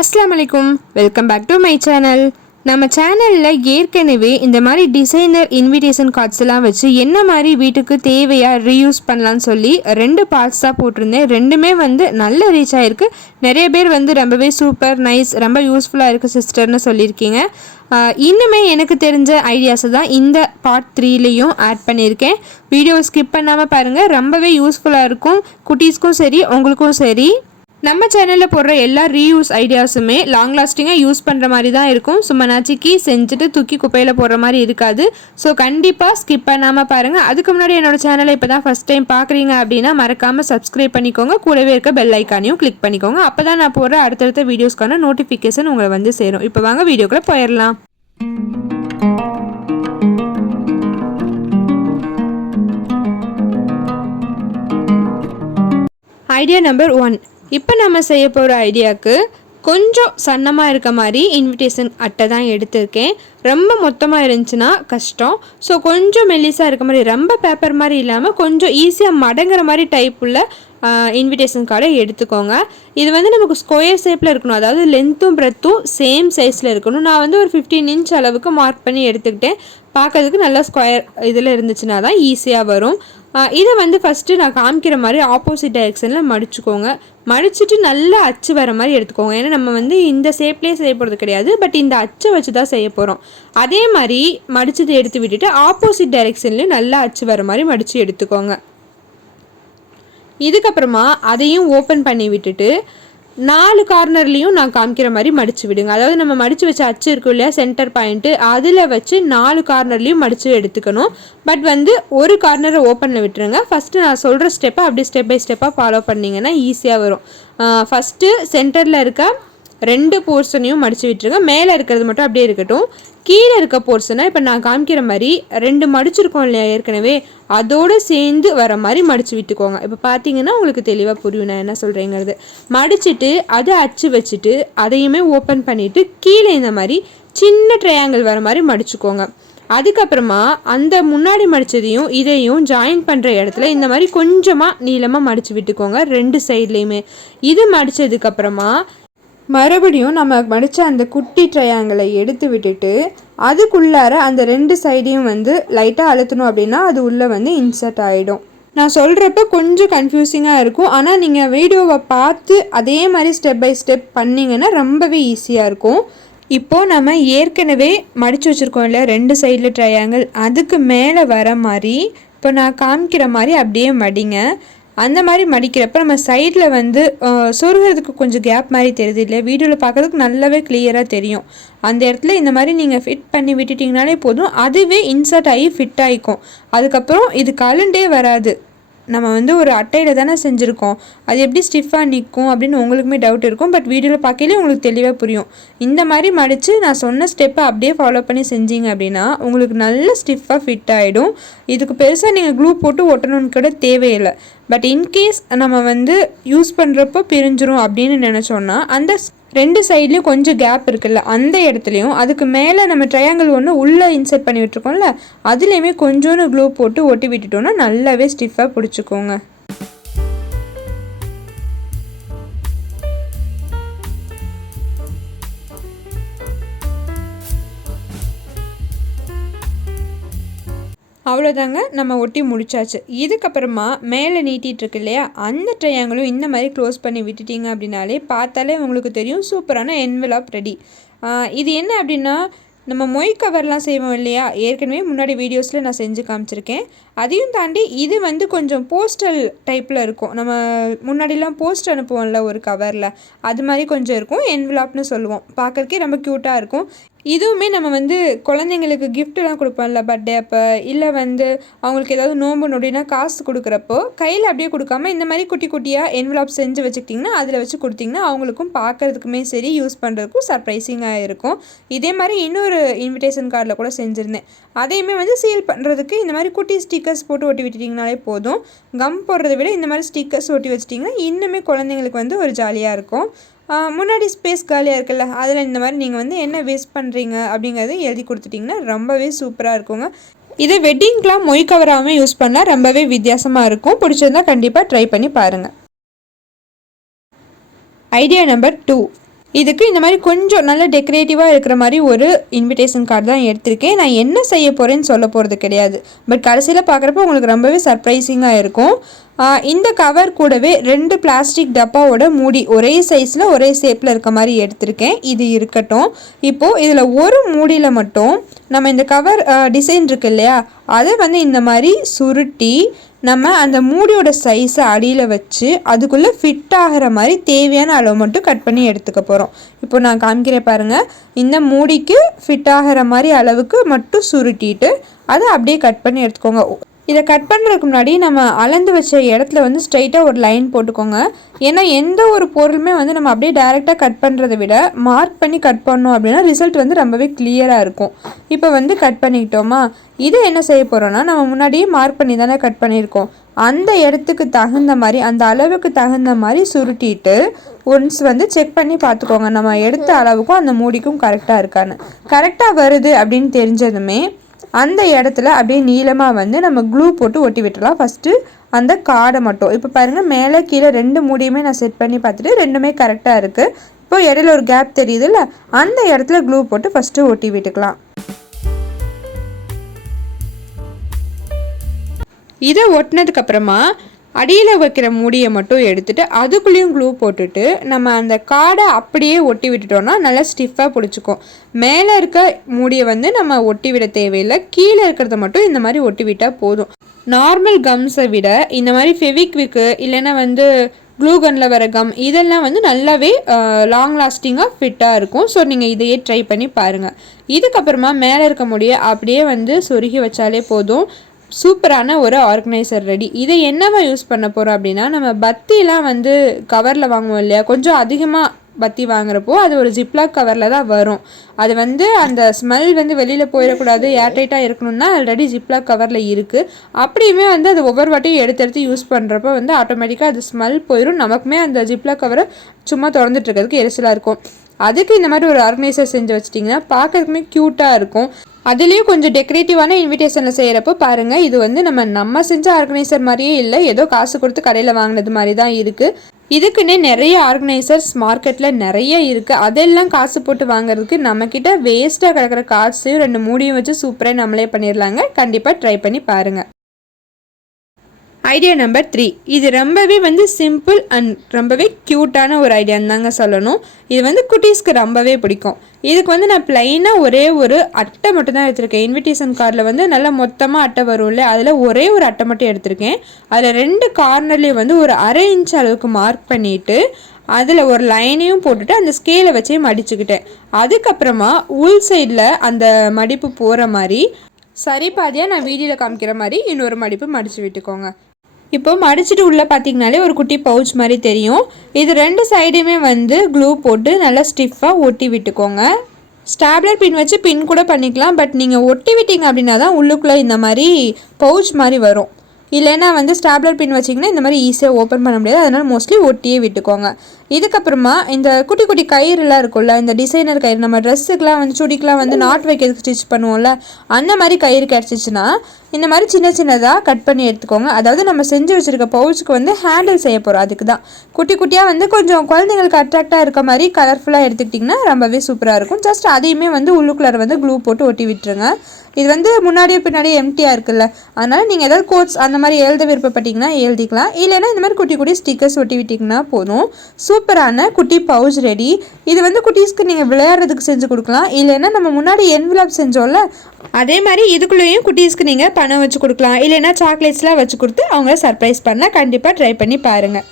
அஸ்லாம் வலைக்கும் welcome back to my channel நம்ம சேனலில் ஏற்கனவே இந்த மாதிரி டிசைனர் இன்விடேஷன் கார்ட்ஸ் எல்லாம் வச்சு என்ன மாதிரி வீட்டுக்கு தேவையாக ரீயூஸ் பண்ணலான்னு சொல்லி ரெண்டு பார்ட்ஸ் தான் போட்டிருந்தேன். ரெண்டுமே வந்து நல்ல ரீச் ஆகிருக்கு நிறைய பேர் வந்து ரொம்பவே சூப்பர் நைஸ் ரொம்ப யூஸ்ஃபுல்லாக இருக்குது சிஸ்டர்னு சொல்லியிருக்கீங்க. இன்னுமே எனக்கு தெரிஞ்ச ஐடியாஸை தான் இந்த பார்ட் த்ரீலேயும் ஆட் பண்ணியிருக்கேன். வீடியோ ஸ்கிப் பண்ணாமல் பாருங்கள் ரொம்பவே யூஸ்ஃபுல்லாக இருக்கும். குட்டீஸ்க்கும் சரி உங்களுக்கும் சரி. நம்ம சேனலில் போடுற எல்லா ரீயூஸ் ஐடியாஸுமே லாங் லாஸ்டிங்காக யூஸ் பண்ணுற மாதிரி தான் இருக்கும். சும்மா நச்சுக்கி செஞ்சுட்டு தூக்கி குப்பையில் போடுற மாதிரி இருக்காது. ஸோ கண்டிப்பாக ஸ்கிப் பண்ணாமல் பாருங்கள் அதுக்கு முன்னாடி என்னோடய சேனலை இப்போ தான் ஃபஸ்ட் டைம் பார்க்குறீங்க அப்படின்னா மறக்காமல் சப்ஸ்கிரைப் பண்ணிக்கோங்க. கூடவே இருக்க பெல் ஐக்கானையும் கிளிக் பண்ணிக்கோங்க. அப்போ தான் நான் போடுற அடுத்தடுத்த வீடியோஸ்க்கான நோட்டிஃபிகேஷன் உங்களை வந்து சேரும். இப்போ வாங்க வீடியோக்குள்ளே போயிடலாம். ஐடியா நம்பர் ஒன் இப்போ நம்ம செய்ய போகிற ஐடியாவுக்கு கொஞ்சம் சன்னமாக இருக்க மாதிரி இன்விடேஷன் அட்டை தான் எடுத்திருக்கேன். ரொம்ப மொத்தமாக இருந்துச்சுன்னா கஷ்டம். ஸோ கொஞ்சம் மெல்லிஸாக இருக்க மாதிரி ரொம்ப பேப்பர் மாதிரி இல்லாமல் கொஞ்சம் ஈஸியாக மடங்குற மாதிரி டைப் உள்ள இன்விடேஷன் கார்டை எடுத்துக்கோங்க. இது வந்து நமக்கு ஸ்கொயர் ஷேப்பில் இருக்கணும். அதாவது லென்த்தும் பிரெத்தும் சேம் சைஸில் இருக்கணும். நான் வந்து ஒரு ஃபிஃப்டீன் இன்ச் அளவுக்கு மார்க் பண்ணி எடுத்துக்கிட்டேன். பார்க்கறதுக்கு நல்லா ஸ்கொயர் இதில் இருந்துச்சுன்னா தான் ஈஸியாக வரும். இதை வந்து ஃபஸ்ட்டு நான் காமிக்கிற மாதிரி ஆப்போசிட் டைரெக்ஷனில் மடிச்சுக்கோங்க. மடிச்சுட்டு நல்லா அச்சு வர மாதிரி எடுத்துக்கோங்க. ஏன்னா நம்ம வந்து இந்த ஷேப்லேயே செய்ய போகிறது கிடையாது. பட் இந்த அச்சை வச்சு தான் செய்ய போகிறோம் அதே மாதிரி மடிச்சதை எடுத்து விட்டுட்டு ஆப்போசிட் டைரெக்ஷன்லேயும் நல்லா அச்சு வர மாதிரி மடித்து எடுத்துக்கோங்க. இதுக்கப்புறமா அதையும் ஓப்பன் பண்ணி விட்டுட்டு நாலு கார்னர்லேயும் நான் காமிக்கிற மாதிரி மடித்து விடுங்க. அதாவது நம்ம மடித்து வச்ச அச்சு இருக்கும் இல்லையா சென்டர் பாயிண்ட்டு அதில் வச்சு நாலு கார்னர்லேயும் மடித்து எடுத்துக்கணும். பட் வந்து ஒரு கார்னரை ஓப்பனில் விட்டுருங்க. ஃபஸ்ட்டு நான் சொல்கிற ஸ்டெப்பை அப்படியே ஸ்டெப் பை ஸ்டெப்பாக ஃபாலோ பண்ணிங்கன்னா ஈஸியாக வரும். ஃபஸ்ட்டு சென்டரில் இருக்க ரெண்டு போர்ஷனையும் மடித்து விட்டுருங்க. மேலே இருக்கிறது மட்டும் அப்படியே இருக்கட்டும். கீழே இருக்க போர்ஷனை இப்போ நான் காமிக்கிற மாதிரி ரெண்டு மடிச்சிருக்கோம் இல்லையா ஏற்கனவே அதோடு சேர்ந்து வர மாதிரி மடித்து விட்டுக்கோங்க. இப்போ பார்த்தீங்கன்னா உங்களுக்கு தெளிவாக புரியும் நான் என்ன சொல்கிறேங்கிறது மடிச்சிட்டு அதை அச்சு வச்சுட்டு அதையுமே ஓப்பன் பண்ணிவிட்டு கீழே இந்த மாதிரி சின்ன ட்ரையாங்கிள் வர மாதிரி மடிச்சுக்கோங்க. அதுக்கப்புறமா அந்த முன்னாடி மடித்ததையும் இதையும் ஜாயின் பண்ணுற இடத்துல இந்த மாதிரி கொஞ்சமாக நீளமாக மடித்து விட்டுக்கோங்க. ரெண்டு சைட்லேயுமே இது மடித்ததுக்கப்புறமா மறுபடியும் நம்ம மடித்த அந்த குட்டி ட்ரையாங்கிளை எடுத்து விட்டுட்டு அதுக்குள்ளார அந்த ரெண்டு சைடையும் வந்து லைட்டாக அழுத்தணும் அப்படின்னா அது உள்ளே வந்து இன்சர்ட் ஆகிடும் நான் சொல்கிறப்ப கொஞ்சம் கன்ஃபியூசிங்காக இருக்கும். ஆனால் நீங்கள் வீடியோவை பார்த்து அதே மாதிரி ஸ்டெப் பை ஸ்டெப் பண்ணிங்கன்னா ரொம்பவே ஈஸியாக இருக்கும். இப்போது நம்ம ஏற்கனவே மடித்து வச்சுருக்கோம் இல்லை ரெண்டு சைடில் ட்ரையாங்கிள் அதுக்கு மேலே வர மாதிரி இப்போ நான் காமிக்கிற மாதிரி அப்படியே மடிங்க. அந்த மாதிரி மடிக்கிறப்ப நம்ம சைடில் வந்து சொருகிறதுக்கு கொஞ்சம் கேப் மாதிரி தெரியுது இல்லை வீடியோவில் பார்க்கறதுக்கு நல்லாவே கிளியராக தெரியும். அந்த இடத்துல இந்த மாதிரி நீங்கள் ஃபிட் பண்ணி விட்டுட்டிங்கனாலே போதும். அதுவே இன்சர்ட் ஆகி ஃபிட் ஆகிக்கும் அதுக்கப்புறம் இது கலண்டே வராது. நம்ம வந்து ஒரு அட்டையில் தானே செஞ்சுருக்கோம். அது எப்படி ஸ்டிஃபாக நிற்கும் அப்படின்னு உங்களுக்குமே டவுட் இருக்கும். பட் வீடியோவில் பார்க்கலே உங்களுக்கு தெளிவாக புரியும். இந்த மாதிரி மடித்து நான் சொன்ன ஸ்டெப்பை அப்படியே ஃபாலோ பண்ணி செஞ்சீங்க அப்படின்னா உங்களுக்கு நல்ல ஸ்டிஃபாக ஃபிட் ஆகிடும் இதுக்கு பெருசாக நீங்கள் க்ளூ போட்டு ஒட்டணும்னு கூட தேவையில்லை. பட் இன்கேஸ் நம்ம வந்து யூஸ் பண்ணுறப்போ பிரிஞ்சிரும் அப்படின்னு நினச்சோன்னா அந்த ரெண்டு சைட்லேயும் கொஞ்சம் கேப் இருக்குல்ல அந்த இடத்துலையும் அதுக்கு மேலே நம்ம ட்ரையாங்கிள் ஒன்று உள்ளே இன்சர்ட் பண்ணி விட்டுருக்கோம்ல அதுலேயுமே கொஞ்சோண்டு க்ளூ போட்டு ஒட்டி விட்டுட்டோம்னா நல்லாவே ஸ்டிஃபாக பிடிச்சிக்கோங்க. அவ்வளோதாங்க நம்ம ஒட்டி முடிச்சாச்சு. இதுக்கப்புறமா மேலே நீட்டிகிட்டு இருக்கு இல்லையா அந்த ட்ரையாங்கிளும் இந்த மாதிரி க்ளோஸ் பண்ணி விட்டுட்டீங்க அப்படின்னாலே பார்த்தாலே உங்களுக்கு தெரியும் சூப்பரான என்வெலாப் ரெடி இது என்ன அப்படின்னா நம்ம மொய் கவர்லாம் செய்வோம் இல்லையா? ஏற்கனவே முன்னாடி வீடியோஸில் நான் செஞ்சு காமிச்சிருக்கேன். அதையும் தாண்டி இது வந்து கொஞ்சம் போஸ்டல் டைப்பில் இருக்கும். நம்ம முன்னாடிலாம் போஸ்ட் அனுப்புவோம்ல ஒரு கவரில் அது மாதிரி கொஞ்சம் இருக்கும் என்வலாப்னு சொல்லுவோம். பார்க்குறக்கே ரொம்ப க்யூட்டாக இருக்கும். இதுவுமே நம்ம வந்து குழந்தைங்களுக்கு கிஃப்ட்டுலாம் கொடுப்போம்ல பர்த்டே அப்போ இல்லை வந்து அவங்களுக்கு ஏதாவது நோம்பு நொடினா காசு கொடுக்குறப்போ கையில் அப்படியே கொடுக்காம இந்த மாதிரி குட்டி குட்டியாக என்வலப் செஞ்சு வச்சுக்கிட்டிங்கன்னா அதில் வச்சு கொடுத்தீங்கன்னா அவங்களுக்கும் பார்க்குறதுக்குமே சரி யூஸ் பண்ணுறதுக்கும் சர்ப்ரைசிங்காக இருக்கும். இதே மாதிரி இன்னொரு இன்விடேஷன் கார்டில் கூட செஞ்சுருந்தேன். அதையுமே வந்து சீல் பண்ணுறதுக்கு இந்த மாதிரி குட்டி ஸ்டிக்கர்ஸ் போட்டு ஒட்டி விட்டுட்டிங்கனாலே போதும். கம் போடுறத விட இந்த மாதிரி ஸ்டிக்கர்ஸ் ஒட்டி வச்சிட்டிங்கன்னா இன்னுமே குழந்தைங்களுக்கு வந்து ஒரு ஜாலியாக இருக்கும். முன்னாடி ஸ்பேஸ் காலியாக இருக்குல்ல அதில் இந்த மாதிரி நீங்கள் வந்து என்ன வேஸ்ட் பண்ணுறீங்க அப்படிங்கிறத எழுதி கொடுத்துட்டிங்கன்னா ரொம்பவே சூப்பராக இருக்குங்க. இது வெட்டிங்க்கெலாம் மொய் கவராகவும் யூஸ் பண்ணால் ரொம்பவே வித்தியாசமாக இருக்கும். பிடிச்சிருந்தா கண்டிப்பாக ட்ரை பண்ணி பாருங்கள் ஐடியா நம்பர் டூ இதுக்கு இந்த மாதிரி கொஞ்சம் நல்ல டெக்கரேட்டிவாக இருக்கிற மாதிரி ஒரு இன்விடேஷன் கார்டு தான் எடுத்திருக்கேன். நான் என்ன செய்ய போகிறேன்னு சொல்ல போகிறது கிடையாது. பட் கடைசியில் பார்க்குறப்ப உங்களுக்கு ரொம்பவே சர்ப்ரைசிங்காக இருக்கும். இந்த கவர் கூடவே ரெண்டு பிளாஸ்டிக் டப்பாவோட மூடி ஒரே சைஸில் ஒரே ஷேப்பில் இருக்க மாதிரி எடுத்திருக்கேன். இது இருக்கட்டும். இப்போது இதில் ஒரு மூடியில் மட்டும் நம்ம இந்த கவர் டிசைன் இருக்கு இல்லையா? அதை வந்து இந்த மாதிரி சுருட்டி நம்ம அந்த மூடியோட சைஸை அடியில் வச்சு அதுக்குள்ளே ஃபிட் ஆகிற மாதிரி தேவையான அளவு மட்டும் கட் பண்ணி எடுத்துக்க போகிறோம் இப்போ நான் காமிக்கிறேன் பாருங்கள் இந்த மூடிக்கு ஃபிட் ஆகிற மாதிரி அளவுக்கு மட்டும் சுருட்டிட்டு அதை அப்படியே கட் பண்ணி எடுத்துக்கோங்க. இதை கட் பண்ணுறதுக்கு முன்னாடி நம்ம அளந்து வச்ச இடத்துல வந்து ஸ்ட்ரைட்டாக ஒரு லைன் போட்டுக்கோங்க. ஏன்னா எந்த ஒரு பொருளுமே வந்து நம்ம அப்படியே டேரெக்டாக கட் பண்ணுறதை விட மார்க் பண்ணி கட் பண்ணோம் அப்படின்னா ரிசல்ட் வந்து ரொம்பவே கிளியராக இருக்கும். இப்போ வந்து கட் பண்ணிக்கிட்டோமா? இதை என்ன செய்ய போகிறோன்னா நம்ம முன்னாடியே மார்க் பண்ணி தானே கட் பண்ணியிருக்கோம். அந்த இடத்துக்கு தகுந்த மாதிரி அந்த அளவுக்கு தகுந்த மாதிரி சுருட்டிட்டு ஒன்ஸ் வந்து செக் பண்ணி பார்த்துக்கோங்க. நம்ம எடுத்த அளவுக்கும் அந்த மூடிக்கும் கரெக்டாக இருக்கான்னு. கரெக்டாக வருது அப்படின்னு தெரிஞ்சதுமே அந்த இடத்துல அப்படியே நீளமாக வந்து நம்ம க்ளூ போட்டு ஒட்டி விட்டுலாம் ஃபஸ்ட்டு அந்த காடை மட்டும். இப்போ பாருங்கள் மேலே கீழே ரெண்டு மூடியுமே நான் செட் பண்ணி பார்த்துட்டு ரெண்டுமே கரெக்டாக இருக்குது இப்போ இடையில ஒரு கேப் தெரியுதுல்ல அந்த இடத்துல க்ளூ போட்டு ஃபஸ்ட்டு ஒட்டி விட்டுக்கலாம். இதை ஒட்டினதுக்கப்புறமா அடியில் வைக்கிற மூடியை மட்டும் எடுத்துகிட்டு அதுக்குள்ளேயும் க்ளூ போட்டுட்டு நம்ம அந்த காடை அப்படியே ஒட்டி விட்டுட்டோம்னா நல்லா ஸ்டிஃபாக பிடிச்சிக்கும். மேலே இருக்க மூடியை வந்து நம்ம ஒட்டி விட தேவையில்லை. கீழே இருக்கிறத மட்டும் இந்த மாதிரி ஒட்டி விட்டால் போதும். நார்மல் கம்ஸை விட இந்த மாதிரி ஃபெவிக்விக்கு இல்லைன்னா வந்து க்ளூகனில் வர கம் இதெல்லாம் வந்து நல்லாவே லாங் லாஸ்டிங்காக ஃபிட்டாக இருக்கும். ஸோ நீங்கள் இதையே ட்ரை பண்ணி பாருங்கள் இதுக்கப்புறமா மேலே இருக்க முடிய அப்படியே வந்து சொருகி வச்சாலே போதும். சூப்பரான ஒரு ஆர்கனைசர் ரெடி இதை என்னவா யூஸ் பண்ண போகிறோம் அப்படின்னா நம்ம பத்திலாம் வந்து கவரில் வாங்குவோம் இல்லையா? கொஞ்சம் அதிகமாக பத்தி வாங்குறப்போ அது ஒரு ஜிப்லாக் கவரில் தான் வரும். அது வந்து அந்த ஸ்மெல் வந்து வெளியில் போயிடக்கூடாது ஏர்டைட்டாக இருக்கணும்னா ஆல்ரெடி ஜிப்லாக் கவரில் இருக்குது அப்படியுமே வந்து அது ஒவ்வொரு வாட்டியும் எடுத்து எடுத்து யூஸ் பண்ணுறப்போ வந்து ஆட்டோமேட்டிக்காக அது ஸ்மெல் போயிடும் நமக்குமே அந்த ஜிப்லாக் கவரை சும்மா திறந்துட்டு இருக்கிறதுக்கு எரிசலாக இருக்கும். அதுக்கு இந்த மாதிரி ஒரு ஆர்கனைசர் செஞ்சு வச்சிட்டிங்கன்னா பார்க்கறதுக்குமே க்யூட்டாக இருக்கும். அதுலேயும் கொஞ்சம் டெக்கரேட்டிவான இன்விடேஷனில் செய்கிறப்போ பாருங்கள் இது வந்து நம்ம நம்ம செஞ்ச ஆர்கனைசர் மாதிரியே இல்லை ஏதோ காசு கொடுத்து கடையில் வாங்கினது மாதிரி தான் இருக்குது இதுக்குன்னே நிறைய ஆர்கனைசர்ஸ் மார்க்கெட்டில் நிறைய இருக்குது அதெல்லாம் காசு போட்டு வாங்குறதுக்கு நம்மக்கிட்ட வேஸ்ட்டாக கிடக்கிற காசையும் ரெண்டு மூடியும் வச்சு சூப்பராக நம்மளே பண்ணிடலாங்க. கண்டிப்பாக ட்ரை பண்ணி பாருங்கள் ஐடியா நம்பர் த்ரீ இது ரொம்பவே வந்து சிம்பிள் அண்ட் ரொம்பவே க்யூட்டான ஒரு ஐடியான்னு தாங்க சொல்லணும். இது வந்து குட்டீஸ்க்கு ரொம்பவே பிடிக்கும். இதுக்கு வந்து நான் ப்ளைனாக ஒரே ஒரு அட்டை மட்டும் தான் எடுத்திருக்கேன். இன்விடேஷன் கார்டில் வந்து நல்லா மொத்தமாக அட்டை வரும்ல அதில் ஒரே ஒரு அட்டை மட்டும் எடுத்திருக்கேன். அதில் ரெண்டு கார்னர்லேயும் வந்து ஒரு அரை இன்ச் அளவுக்கு மார்க் பண்ணிவிட்டு அதில் ஒரு லைனையும் போட்டுட்டு அந்த ஸ்கேலை வச்சே மடிச்சுக்கிட்டேன். அதுக்கப்புறமா உள் சைடில் அந்த மடிப்பு போகிற மாதிரி சரி பாதியாக நான் வீடியோவில் காமிக்கிற மாதிரி இன்னொரு மடிப்பு மடித்து விட்டுக்கோங்க. இப்போ மடிச்சிட்டு உள்ளே பார்த்தீங்கனாலே ஒரு குட்டி பவுச் மாதிரி தெரியும். இது ரெண்டு சைடுமே வந்து க்ளூ போட்டு நல்லா ஸ்டிஃபாக ஒட்டி விட்டுக்கோங்க. ஸ்டாப்லர் பின் வச்சு பின் கூட பண்ணிக்கலாம் பட் நீங்கள் ஒட்டி விட்டீங்க அப்படின்னா தான் உள்ளுக்குள்ளே இந்த மாதிரி பவுச் மாதிரி வரும். இல்லைன்னா வந்து ஸ்டாப்லர் பின் வச்சிங்கன்னா இந்த மாதிரி ஈஸியாக ஓப்பன் பண்ண முடியாது. அதனால் மோஸ்ட்லி ஒட்டியே விட்டுக்கோங்க. இதுக்கப்புறமா இந்த குட்டி குட்டி கயிறுலாம் இருக்கும்ல இந்த டிசைனர் கயிறு நம்ம ட்ரெஸ்ஸுக்கெலாம் வந்து சுடிக்கெலாம் வந்து நாட் வைக்கிறதுக்கு ஸ்டிச் பண்ணுவோம்ல அந்த மாதிரி கயிறு கிடச்சிச்சின்னா இந்த மாதிரி சின்ன சின்னதாக கட் பண்ணி எடுத்துக்கோங்க. அதாவது நம்ம செஞ்சு வச்சுருக்க பவுச்சுக்கு வந்து ஹேண்டில் செய்ய போகிறோம் அதுக்கு தான் குட்டி குட்டியாக வந்து கொஞ்சம் குழந்தைங்களுக்கு அட்ராக்டாக இருக்க மாதிரி கலர்ஃபுல்லாக எடுத்துக்கிட்டிங்கன்னா ரொம்பவே சூப்பராக இருக்கும். ஜஸ்ட் அதையுமே வந்து உள்ளுக்குள்ளார வந்து க்ளூ போட்டு ஒட்டி விட்டுருங்க. இது வந்து முன்னாடியே பின்னாடியே எம்டியாக இருக்குல்ல. அதனால் நீங்கள் ஏதாவது கோட்ஸ் அந்த மாதிரி எழுத விருப்பப்பட்டிங்கன்னா எழுதிக்கலாம். இல்லைன்னா இந்த மாதிரி குட்டி குட்டி ஸ்டிக்கர்ஸ் ஒட்டி விட்டிங்கன்னா போதும். சூப்பரான குட்டி பவுச் ரெடி இது வந்து குட்டீஸ்க்கு நீங்கள் விளையாடுறதுக்கு செஞ்சு கொடுக்கலாம். இல்லைன்னா நம்ம முன்னாடி என்விலாப் செஞ்சோம்ல அதே மாதிரி இதுக்குள்ளேயும் குட்டீஸ்க்கு நீங்கள் பணம் வச்சு கொடுக்கலாம். இல்லைன்னா சாக்லேட்ஸ்லாம் வச்சு கொடுத்து அவங்கள சர்ப்ரைஸ் பண்ணால் கண்டிப்பாக ட்ரை பண்ணி பாருங்கள்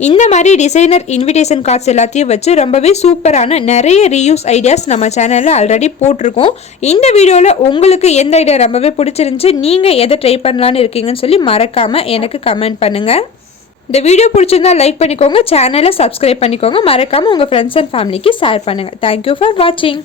இந்த மாதிரி டிசைனர் இன்விடேஷன் கார்ட்ஸ் எல்லாத்தையும் வச்சு ரொம்பவே சூப்பரான நிறைய ரீயூஸ் ஐடியாஸ் நம்ம சேனலில் ஆல்ரெடி போட்டிருக்கோம். இந்த வீடியோவில் உங்களுக்கு எந்த ஐடியா ரொம்பவே பிடிச்சிருந்துச்சு நீங்கள் எதை ட்ரை பண்ணலான்னு இருக்கீங்கன்னு சொல்லி மறக்காமல் எனக்கு கமெண்ட் பண்ணுங்கள் இந்த வீடியோ பிடிச்சிருந்தா லைக் பண்ணிக்கோங்க சேனலை சப்ஸ்கிரைப் பண்ணிக்கோங்க. மறக்காமல் உங்கள் ஃப்ரெண்ட்ஸ் அண்ட் ஃபேமிலிக்கு ஷேர் பண்ணுங்கள் தேங்க்யூ ஃபார் வாட்சிங்